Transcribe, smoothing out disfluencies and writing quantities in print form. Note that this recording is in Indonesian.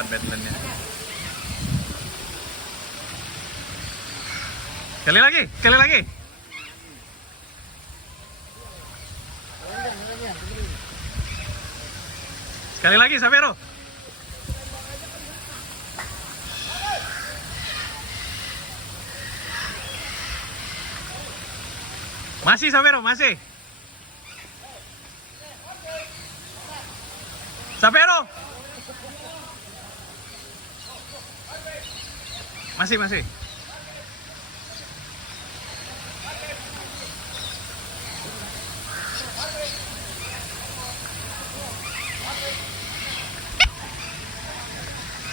tempat badmintonnya. Sekali lagi, sekali lagi. Sekali lagi, Savero. Masih, Savero, masih. Savero. Masih, masih.